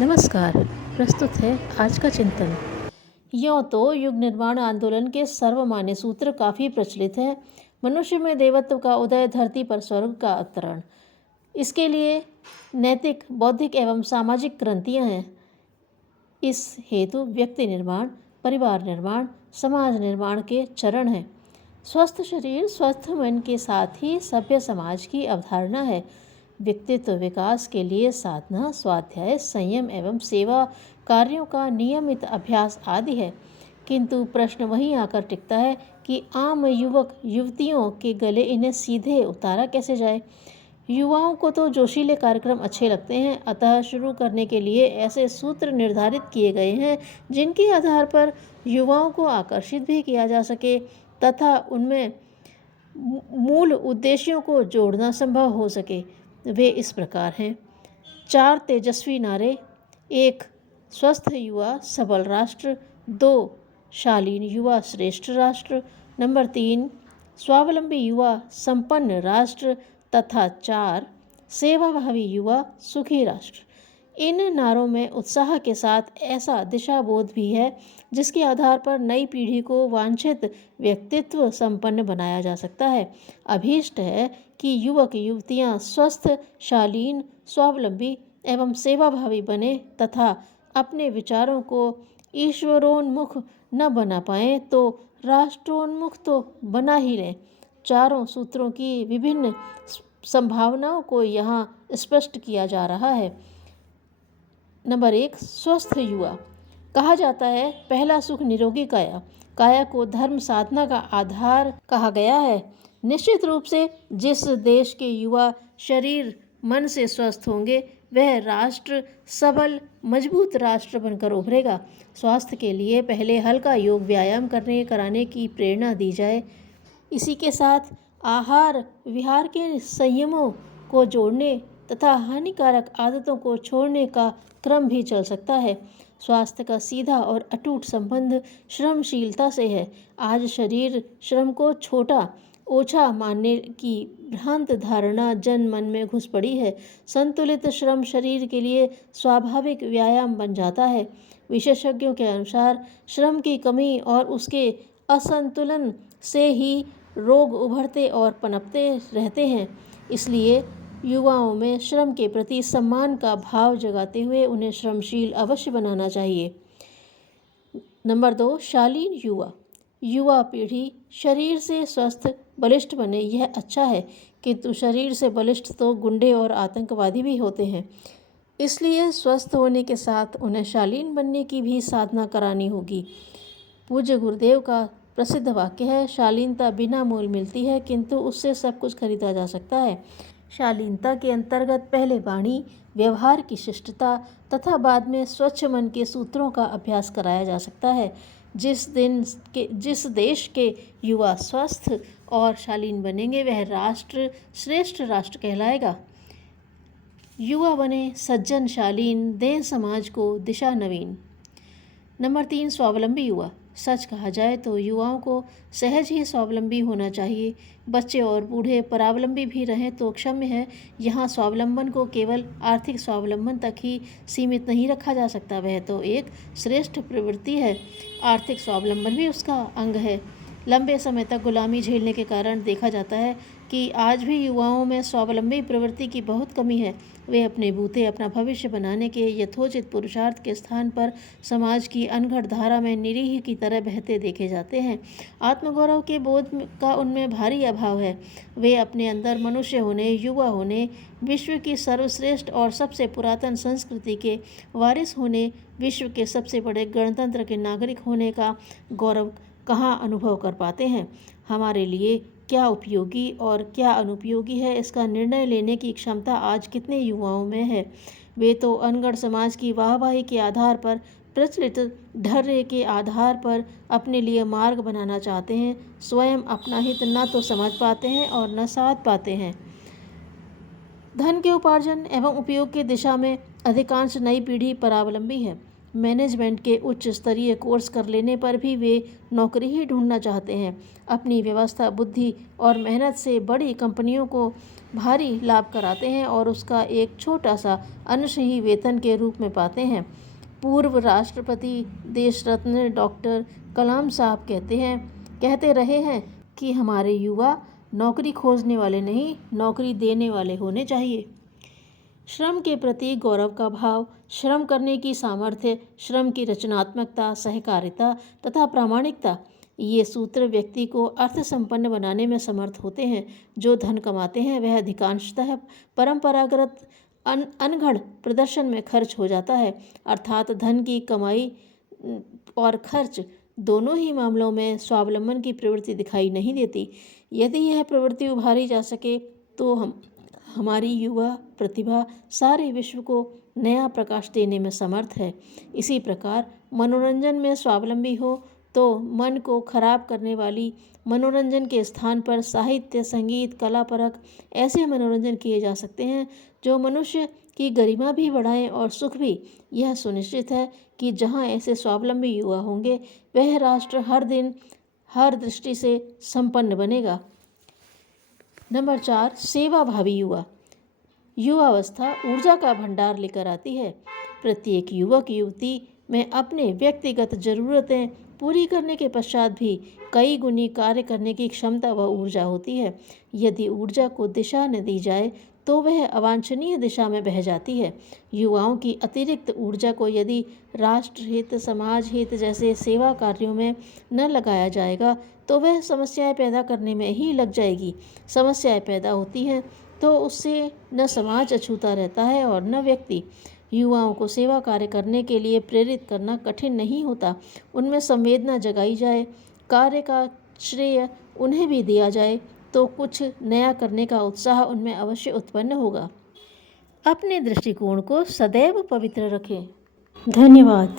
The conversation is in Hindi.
नमस्कार। प्रस्तुत है आज का चिंतन। यों तो युग निर्माण आंदोलन के सर्वमान्य सूत्र काफ़ी प्रचलित है। मनुष्य में देवत्व का उदय, धरती पर स्वर्ग का अवतरण। इसके लिए नैतिक, बौद्धिक एवं सामाजिक क्रांतियाँ हैं। इस हेतु व्यक्ति निर्माण, परिवार निर्माण, समाज निर्माण के चरण हैं। स्वस्थ शरीर, स्वस्थ मन के साथ ही सभ्य समाज की अवधारणा है। व्यक्तित्व विकास के लिए साधना, स्वाध्याय, संयम एवं सेवा कार्यों का नियमित अभ्यास आदि है। किंतु प्रश्न वहीं आकर टिकता है कि आम युवक युवतियों के गले इन्हें सीधे उतारा कैसे जाए। युवाओं को तो जोशीले कार्यक्रम अच्छे लगते हैं, अतः शुरू करने के लिए ऐसे सूत्र निर्धारित किए गए हैं जिनके आधार पर युवाओं को आकर्षित भी किया जा सके तथा उनमें मूल उद्देश्यों को जोड़ना संभव हो सके। वे इस प्रकार हैं। 4 तेजस्वी नारे। 1 स्वस्थ युवा सबल राष्ट्र। 2 शालीन युवा श्रेष्ठ राष्ट्र। नंबर 3 स्वावलंबी युवा संपन्न राष्ट्र तथा 4 सेवाभावी युवा सुखी राष्ट्र। इन नारों में उत्साह के साथ ऐसा दिशाबोध भी है जिसके आधार पर नई पीढ़ी को वांछित व्यक्तित्व संपन्न बनाया जा सकता है। अभीष्ट है कि युवक युवतियां स्वस्थ, शालीन, स्वावलंबी एवं सेवाभावी बने तथा अपने विचारों को ईश्वरोन्मुख न बना पाएं तो राष्ट्रोन्मुख तो बना ही लें। चारों सूत्रों की विभिन्न संभावनाओं को यहाँ स्पष्ट किया जा रहा है। नंबर 1 स्वस्थ युवा। कहा जाता है पहला सुख निरोगी काया। काया को धर्म साधना का आधार कहा गया है। निश्चित रूप से जिस देश के युवा शरीर मन से स्वस्थ होंगे वह राष्ट्र सबल मजबूत राष्ट्र बनकर उभरेगा। स्वास्थ्य के लिए पहले हल्का योग व्यायाम कराने की प्रेरणा दी जाए। इसी के साथ आहार विहार के संयमों को जोड़ने तथा हानिकारक आदतों को छोड़ने का क्रम भी चल सकता है। स्वास्थ्य का सीधा और अटूट संबंध श्रमशीलता से है। आज शरीर श्रम को छोटा ओछा मानने की भ्रांत धारणा जन मन में घुस पड़ी है। संतुलित श्रम शरीर के लिए स्वाभाविक व्यायाम बन जाता है। विशेषज्ञों के अनुसार श्रम की कमी और उसके असंतुलन से ही रोग उभरते और पनपते रहते हैं। इसलिए युवाओं में श्रम के प्रति सम्मान का भाव जगाते हुए उन्हें श्रमशील अवश्य बनाना चाहिए। नंबर 2 शालीन युवा। युवा पीढ़ी शरीर से स्वस्थ बलिष्ठ बने यह अच्छा है, किंतु शरीर से बलिष्ठ तो गुंडे और आतंकवादी भी होते हैं। इसलिए स्वस्थ होने के साथ उन्हें शालीन बनने की भी साधना करानी होगी। पूज्य गुरुदेव का प्रसिद्ध वाक्य है, शालीनता बिना मोल मिलती है किंतु उससे सब कुछ खरीदा जा सकता है। शालीनता के अंतर्गत पहले वाणी, व्यवहार की शिष्टता तथा बाद में स्वच्छ मन के सूत्रों का अभ्यास कराया जा सकता है। जिस देश के युवा स्वस्थ और शालीन बनेंगे वह राष्ट्र श्रेष्ठ राष्ट्र कहलाएगा। युवा बने सज्जन शालीन, दें समाज को दिशा नवीन। नंबर 3 स्वावलंबी युवा। सच कहा जाए तो युवाओं को सहज ही स्वावलंबी होना चाहिए। बच्चे और बूढ़े परावलंबी भी रहें तो क्षम्य है। यहाँ स्वावलंबन को केवल आर्थिक स्वावलंबन तक ही सीमित नहीं रखा जा सकता, वह तो एक श्रेष्ठ प्रवृत्ति है। आर्थिक स्वावलंबन भी उसका अंग है। लंबे समय तक गुलामी झेलने के कारण देखा जाता है कि आज भी युवाओं में स्वावलंबी प्रवृत्ति की बहुत कमी है। वे अपने बूते अपना भविष्य बनाने के यथोचित पुरुषार्थ के स्थान पर समाज की अनघड़ धारा में निरीह की तरह बहते देखे जाते हैं। आत्मगौरव के बोध का उनमें भारी अभाव है। वे अपने अंदर मनुष्य होने, युवा होने, विश्व की सर्वश्रेष्ठ और सबसे पुरातन संस्कृति के वारिस होने, विश्व के सबसे बड़े गणतंत्र के नागरिक होने का गौरव कहाँ अनुभव कर पाते हैं। हमारे लिए क्या उपयोगी और क्या अनुपयोगी है इसका निर्णय लेने की क्षमता आज कितने युवाओं में है। वे तो अनगढ़ समाज की वाहवाही के आधार पर, प्रचलित ढर्रे के आधार पर अपने लिए मार्ग बनाना चाहते हैं। स्वयं अपना हित न तो समझ पाते हैं और न साध पाते हैं। धन के उपार्जन एवं उपयोग की दिशा में अधिकांश नई पीढ़ी परावलंबी है। मैनेजमेंट के उच्च स्तरीय कोर्स कर लेने पर भी वे नौकरी ही ढूंढना चाहते हैं। अपनी व्यवस्था, बुद्धि और मेहनत से बड़ी कंपनियों को भारी लाभ कराते हैं और उसका एक छोटा सा अंश ही वेतन के रूप में पाते हैं। पूर्व राष्ट्रपति देश रत्न डॉक्टर कलाम साहब कहते रहे हैं कि हमारे युवा नौकरी खोजने वाले नहीं, नौकरी देने वाले होने चाहिए। श्रम के प्रति गौरव का भाव, श्रम करने की सामर्थ्य, श्रम की रचनात्मकता, सहकारिता तथा प्रामाणिकता, ये सूत्र व्यक्ति को अर्थ संपन्न बनाने में समर्थ होते हैं। जो धन कमाते हैं वह अधिकांशतः परंपरागत अनगढ़ प्रदर्शन में खर्च हो जाता है, अर्थात धन की कमाई और खर्च दोनों ही मामलों में स्वावलंबन की प्रवृत्ति दिखाई नहीं देती। यदि यह प्रवृत्ति उभारी जा सके तो हमारी युवा प्रतिभा सारे विश्व को नया प्रकाश देने में समर्थ है। इसी प्रकार मनोरंजन में स्वावलंबी हो तो मन को खराब करने वाली मनोरंजन के स्थान पर साहित्य, संगीत, कला परक ऐसे मनोरंजन किए जा सकते हैं जो मनुष्य की गरिमा भी बढ़ाएं और सुख भी। यह सुनिश्चित है कि जहाँ ऐसे स्वावलंबी युवा होंगे वह राष्ट्र हर दिन हर दृष्टि से संपन्न बनेगा। नंबर 4, सेवाभावी युवा। युवावस्था ऊर्जा का भंडार लेकर आती है। प्रत्येक युवक युवती में अपने व्यक्तिगत जरूरतें पूरी करने के पश्चात भी कई गुनी कार्य करने की क्षमता व ऊर्जा होती है। यदि ऊर्जा को दिशा न दी जाए तो वह अवांछनीय दिशा में बह जाती है। युवाओं की अतिरिक्त ऊर्जा को यदि राष्ट्र हित, समाज हित जैसे सेवा कार्यों में न लगाया जाएगा तो वह समस्याएं पैदा करने में ही लग जाएगी। समस्याएं पैदा होती हैं तो उससे न समाज अछूता रहता है और न व्यक्ति। युवाओं को सेवा कार्य करने के लिए प्रेरित करना कठिन नहीं होता। उनमें संवेदना जगाई जाए, कार्य का श्रेय उन्हें भी दिया जाए तो कुछ नया करने का उत्साह उनमें अवश्य उत्पन्न होगा। अपने दृष्टिकोण को सदैव पवित्र रखें। धन्यवाद।